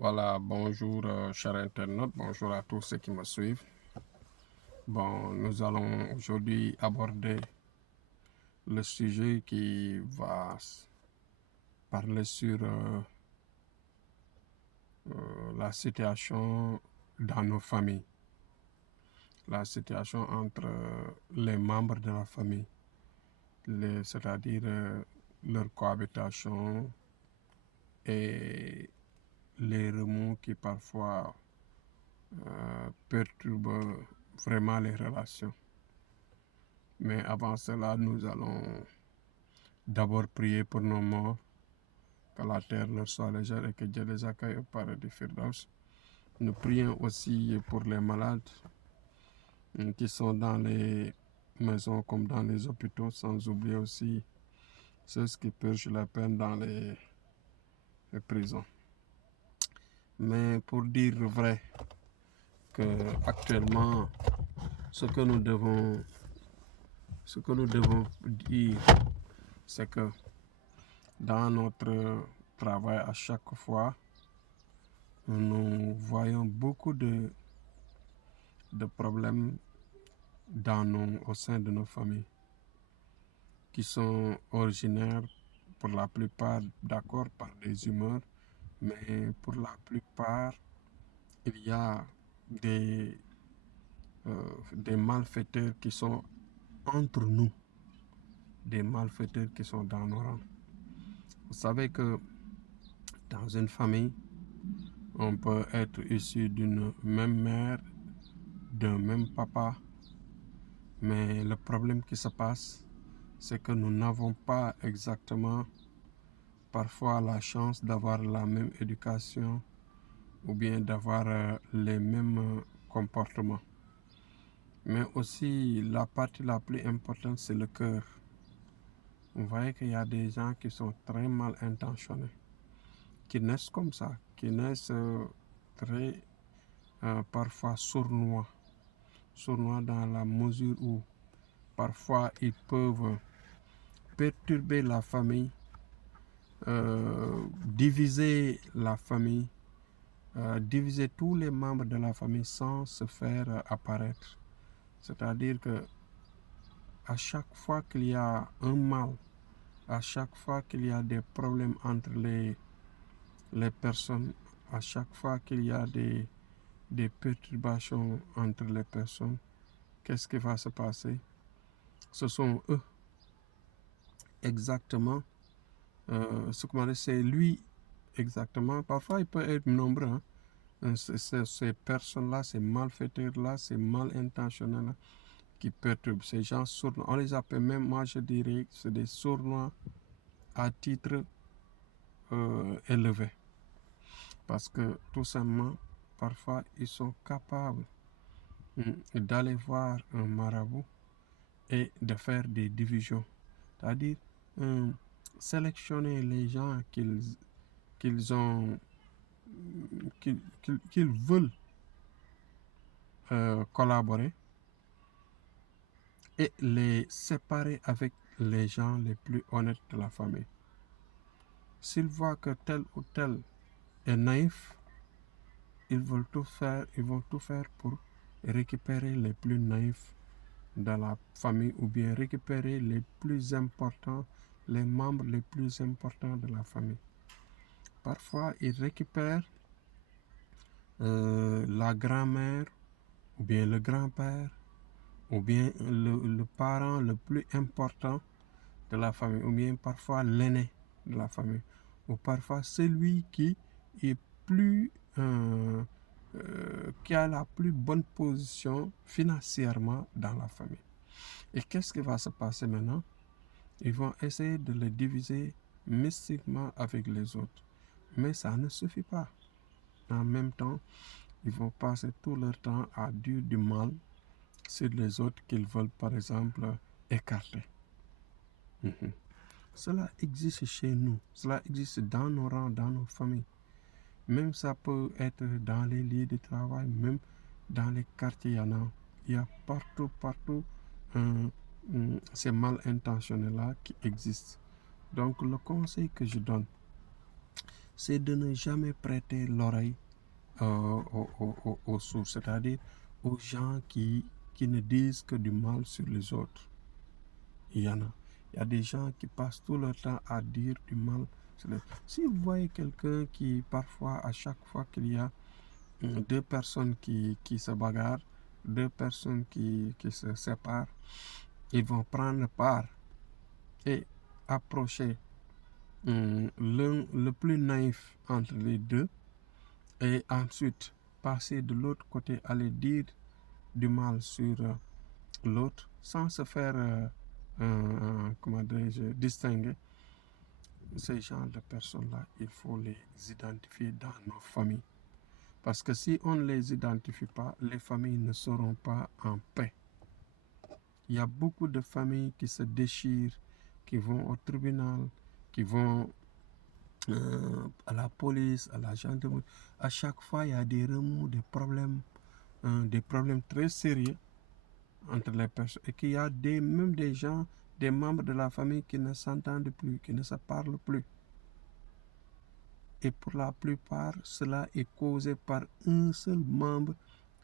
Voilà, bonjour chers internautes, bonjour à tous ceux qui me suivent. Bon, nous allons aujourd'hui aborder le sujet qui va parler sur la situation dans nos familles, la situation entre les membres de la famille, c'est-à-dire leur cohabitation et les remous qui parfois perturbent vraiment les relations. Mais avant cela, nous allons d'abord prier pour nos morts, que la terre leur soit légère et que Dieu les accueille au paradis Firdaus. Nous prions aussi pour les malades qui sont dans les maisons comme dans les hôpitaux, sans oublier aussi ceux qui purgent la peine dans les prisons. Mais pour dire vrai, que actuellement, ce que nous devons dire, c'est que dans notre travail, à chaque fois, nous voyons beaucoup de problèmes au sein de nos familles qui sont originaires pour la plupart, d'accord, par des humeurs, mais pour la plupart, il y a des malfaiteurs qui sont entre nous, des malfaiteurs qui sont dans nos rangs. Vous savez que dans une famille, on peut être issu d'une même mère, d'un même papa, mais le problème qui se passe, c'est que nous n'avons pas exactement parfois la chance d'avoir la même éducation ou bien d'avoir les mêmes comportements. Mais aussi, la partie la plus importante, c'est le cœur. Vous voyez qu'il y a des gens qui sont très mal intentionnés, qui naissent comme ça, qui naissent très parfois sournois dans la mesure où parfois ils peuvent perturber la famille, diviser la famille, diviser tous les membres de la famille sans se faire apparaître. C'est-à-dire que à chaque fois qu'il y a un mal, à chaque fois qu'il y a des problèmes entre les personnes, à chaque fois qu'il y a des perturbations entre les personnes, qu'est-ce qui va se passer? Ce sont eux exactement, c'est lui exactement. Parfois, il peut être nombreux. Ces personnes-là, ces malfaiteurs-là, ces mal intentionnels-là qui perturbent ces gens sournois. On les appelle même, moi je dirais, c'est des sournois à titre élevé. Parce que tout simplement, parfois, ils sont capables d'aller voir un marabout et de faire des divisions. C'est-à-dire sélectionner les gens qu'ils veulent collaborer et les séparer avec les gens les plus honnêtes de la famille. S'ils voient que tel ou tel est naïf, ils vont tout faire pour récupérer les plus naïfs de la famille ou bien récupérer les plus importants, les membres les plus importants de la famille. Parfois, ils récupèrent la grand-mère ou bien le grand-père ou bien le parent le plus important de la famille ou bien parfois l'aîné de la famille ou parfois celui qui est plus qui a la plus bonne position financièrement dans la famille. Et qu'est-ce qui va se passer maintenant? Ils vont essayer de le diviser mystiquement avec les autres. Mais ça ne suffit pas. En même temps, ils vont passer tout leur temps à dire du mal sur les autres qu'ils veulent, par exemple, écarter. Cela existe chez nous. Cela existe dans nos rangs, dans nos familles. Même ça peut être dans les lieux de travail, même dans les quartiers, il y a partout ces mal intentionnés-là qui existent. Donc le conseil que je donne, c'est de ne jamais prêter l'oreille aux sourds, c'est-à-dire aux gens qui ne disent que du mal sur les autres. Il y en a. Il y a des gens qui passent tout leur temps à dire du mal sur les autres. Si vous voyez quelqu'un qui, parfois, à chaque fois qu'il y a deux personnes qui se bagarrent, deux personnes qui se séparent, ils vont prendre part et approcher le plus naïf entre les deux et ensuite passer de l'autre côté, aller dire du mal sur l'autre sans se faire comment dirais-je, distinguer. Ces genres de personnes-là, il faut les identifier dans nos familles. Parce que si on ne les identifie pas, les familles ne seront pas en paix. Il y a beaucoup de familles qui se déchirent, qui vont au tribunal, qui vont à la police, à la gendarmerie. À chaque fois, il y a des remous, des problèmes très sérieux entre les personnes. Et qu'il y a même des gens, des membres de la famille qui ne s'entendent plus, qui ne se parlent plus. Et pour la plupart, cela est causé par un seul membre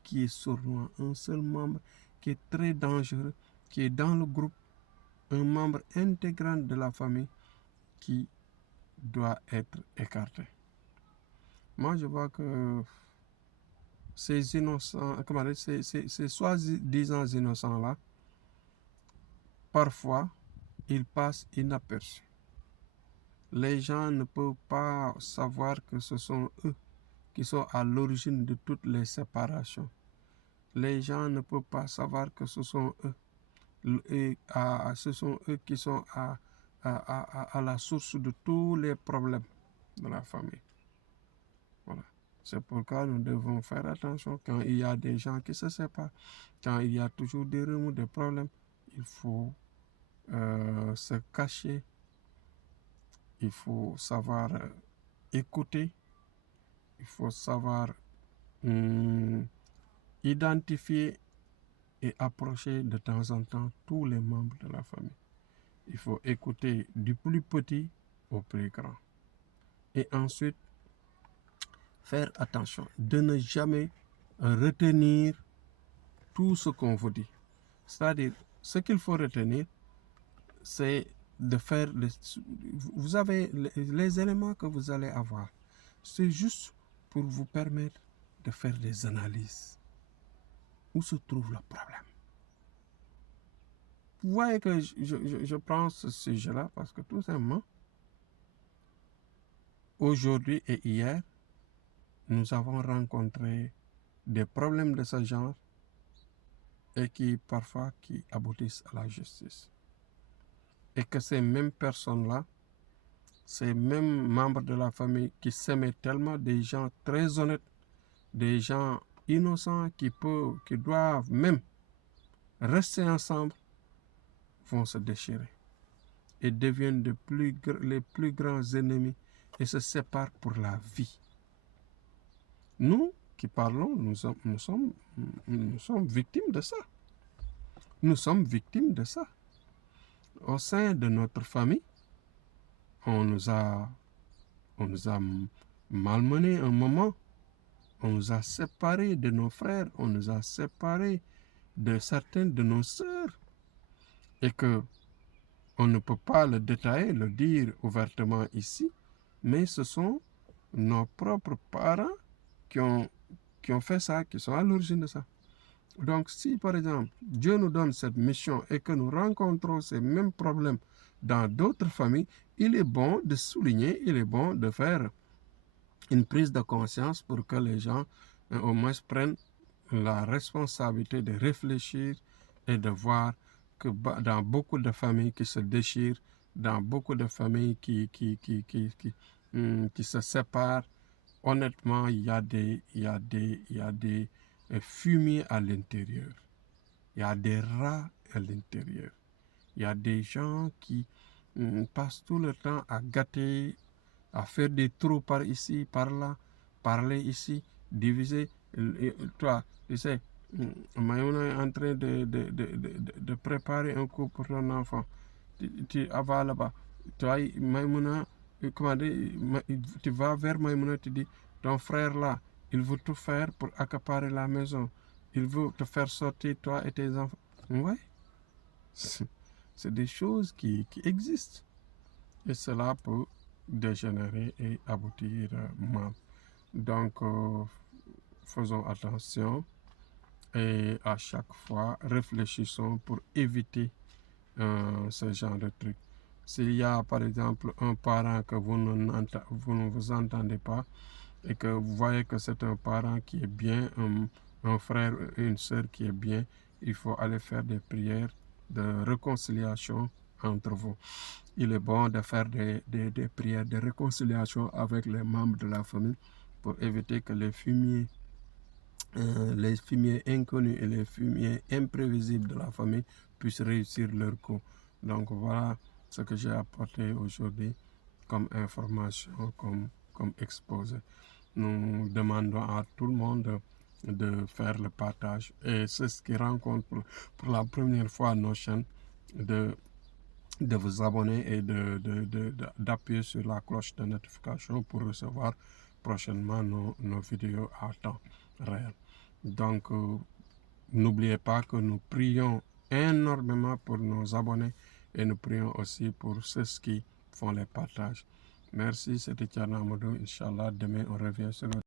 qui est sournois, un seul membre qui est très dangereux, qui est dans le groupe, un membre intégrant de la famille qui doit être écarté. Moi, je vois que ces innocents, ces soi-disant innocents-là, parfois, ils passent inaperçus. Les gens ne peuvent pas savoir que ce sont eux qui sont à l'origine de toutes les séparations. Les gens ne peuvent pas savoir que ce sont eux. Ce sont eux qui sont à la source de tous les problèmes de la famille. Voilà. C'est pourquoi nous devons faire attention quand il y a des gens qui se séparent, quand il y a toujours des remous, des problèmes. Il faut se cacher, il faut savoir écouter, il faut savoir identifier et approcher de temps en temps tous les membres de la famille. Il faut écouter du plus petit au plus grand. Et ensuite, faire attention de ne jamais retenir tout ce qu'on vous dit. C'est-à-dire, ce qu'il faut retenir, c'est de faire... Vous avez les éléments que vous allez avoir. C'est juste pour vous permettre de faire des analyses. Où se trouve le problème? Vous voyez que je prends ce sujet-là parce que tout simplement, aujourd'hui et hier, nous avons rencontré des problèmes de ce genre et qui parfois aboutissent à la justice. Et que ces mêmes personnes-là, ces mêmes membres de la famille qui s'aimaient tellement, des gens très honnêtes, des gens innocents qui doivent même rester ensemble, vont se déchirer et deviennent les plus grands ennemis et se séparent pour la vie. Nous qui parlons, nous sommes victimes de ça. Nous sommes victimes de ça. Au sein de notre famille, on nous a malmenés un moment. On nous a séparés de nos frères. On nous a séparés de certaines de nos sœurs. Et que on ne peut pas le détailler, le dire ouvertement ici, mais ce sont nos propres parents qui ont fait ça, qui sont à l'origine de ça. Donc, si par exemple, Dieu nous donne cette mission et que nous rencontrons ces mêmes problèmes dans d'autres familles, il est bon de souligner, il est bon de faire une prise de conscience pour que les gens au moins prennent la responsabilité de réfléchir et de voir que dans beaucoup de familles qui se déchirent, dans beaucoup de familles qui se séparent, honnêtement, il y a des fumiers à l'intérieur. Il y a des rats à l'intérieur. Il y a des gens qui passent tout le temps à gâter, à faire des trous par ici, par là, parler ici, diviser. Toi, tu sais, Maïmouna est en train de préparer un coup pour ton enfant. Tu vas là-bas. Toi, Maïmouna, comment dire, tu vas vers Maïmouna, tu dis, ton frère là, il veut tout faire pour accaparer la maison. Il veut te faire sortir, toi et tes enfants. Ouais, c'est des choses qui existent. Et cela peut dégénérer et aboutir mal. Donc, faisons attention et à chaque fois, réfléchissons pour éviter ce genre de truc. S'il y a par exemple un parent que vous ne vous entendez pas et que vous voyez que c'est un parent qui est bien, un frère, une soeur qui est bien, il faut aller faire des prières de réconciliation entre vous. Il est bon de faire des prières de réconciliation avec les membres de la famille pour éviter que les fumiers inconnus et les fumiers imprévisibles de la famille puissent réussir leur coup. Donc voilà ce que j'ai apporté aujourd'hui comme information, comme exposé. Nous demandons à tout le monde de faire le partage et ceux qui rencontrent pour la première fois nos chaînes de vous abonner et d'appuyer sur la cloche de notification pour recevoir prochainement nos vidéos à temps réel. Donc, n'oubliez pas que nous prions énormément pour nos abonnés et nous prions aussi pour ceux qui font les partages. Merci, c'était Tiana Amadou. Inch'Allah, demain on revient sur notre